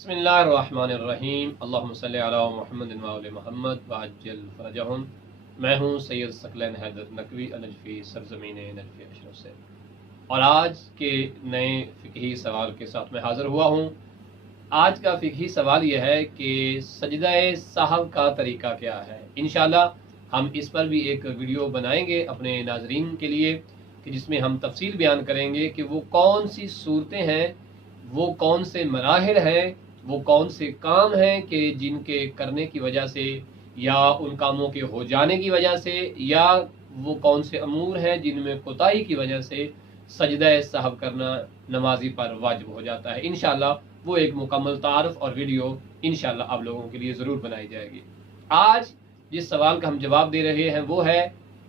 بسم اللہ الرحمن الرحیم اللہم صلی علی محمد و آل محمد وعجل فرجہم۔ میں ہوں سید ثقلین حیدر نقوی نجفی سرزمین نجفی اشرف سے، اور آج کے نئے فقہی سوال کے ساتھ میں حاضر ہوا ہوں۔ آج کا فقہی سوال یہ ہے کہ سجدہ سہو کا طریقہ کیا ہے۔ انشاءاللہ ہم اس پر بھی ایک ویڈیو بنائیں گے اپنے ناظرین کے لیے، کہ جس میں ہم تفصیل بیان کریں گے کہ وہ کون سی صورتیں ہیں، وہ کون سے مراحل ہیں، وہ کون سے کام ہیں کہ جن کے کرنے کی وجہ سے یا ان کاموں کے ہو جانے کی وجہ سے، یا وہ کون سے امور ہیں جن میں کوتاہی کی وجہ سے سجدہ سہو کرنا نمازی پر واجب ہو جاتا ہے۔ انشاءاللہ وہ ایک مکمل تعارف اور ویڈیو انشاءاللہ آپ لوگوں کے لیے ضرور بنائی جائے گی۔ آج جس سوال کا ہم جواب دے رہے ہیں وہ ہے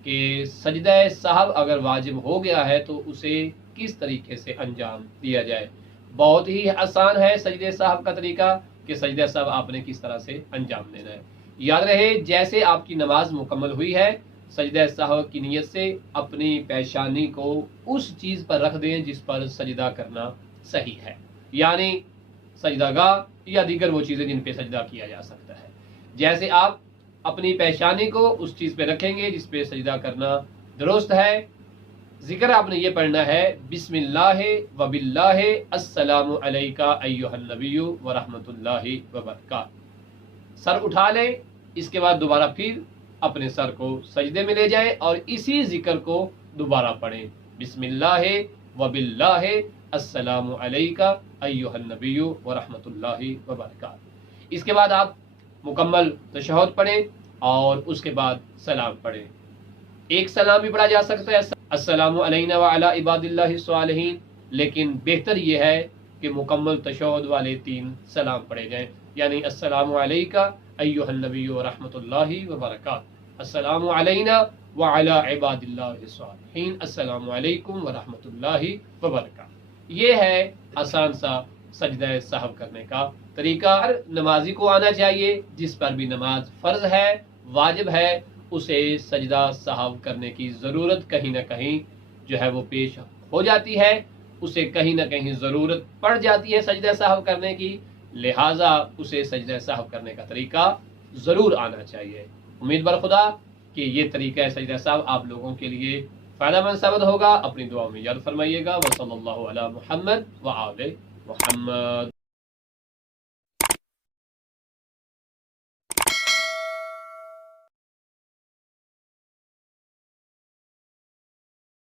کہ سجدہ سہو اگر واجب ہو گیا ہے تو اسے کس طریقے سے انجام دیا جائے۔ بہت ہی آسان ہے سجدہ سہو کا طریقہ کہ سجدہ سہو آپ نے کس طرح سے انجام دینا ہے۔ یاد رہے، جیسے آپ کی نماز مکمل ہوئی ہے، سجدہ سہو کی نیت سے اپنی پیشانی کو اس چیز پر رکھ دیں جس پر سجدہ کرنا صحیح ہے، یعنی سجدہ گاہ یا دیگر وہ چیزیں جن پہ سجدہ کیا جا سکتا ہے۔ جیسے آپ اپنی پیشانی کو اس چیز پہ رکھیں گے جس پہ سجدہ کرنا درست ہے، ذکر آپ نے یہ پڑھنا ہے بسم اللہ و باللہ السلام علیکہ ایہا النبی و رحمت اللہ وبرکاتہ۔ سر اٹھا لیں، اس کے بعد دوبارہ پھر اپنے سر کو سجدے میں لے جائیں اور اسی ذکر کو دوبارہ پڑھیں، بسم اللہ و باللہ السلام علیکہ ایہا النبی و رحمت اللہ وبرکاتہ۔ اس کے بعد آپ مکمل تشہد پڑھیں اور اس کے بعد سلام پڑھیں۔ ایک سلام بھی پڑھا جا سکتا ہے، السلام علینا وعلی عباد اللہ الصالحین، لیکن بہتر یہ ہے کہ مکمل تشہد والے 3 سلام پڑھے جائیں، یعنی السلام علیکہ ایہا النبی و رحمت اللہ وبرکاتہ، السلام علینا وعلی عباد اللہ الصالحین، السلام علیکم ورحمت اللہ وبرکاتہ۔ یہ ہے آسان سا سجدہ سہو کرنے کا طریقہ۔ ہر نمازی کو آنا چاہیے، جس پر بھی نماز فرض ہے، واجب ہے، اسے سجدہ سہو کرنے کی ضرورت کہیں نہ کہیں جو ہے وہ پیش ہو جاتی ہے، اسے کہیں نہ کہیں ضرورت پڑ جاتی ہے سجدہ سہو کرنے کی، لہٰذا اسے سجدہ سہو کرنے کا طریقہ ضرور آنا چاہیے۔ امید بر خدا کہ یہ طریقہ سجدہ سہو آپ لوگوں کے لیے فائدہ مند ثابت ہوگا۔ اپنی دعاؤں میں یاد فرمائیے گا۔ وصلی اللہ علی محمد وآل محمد۔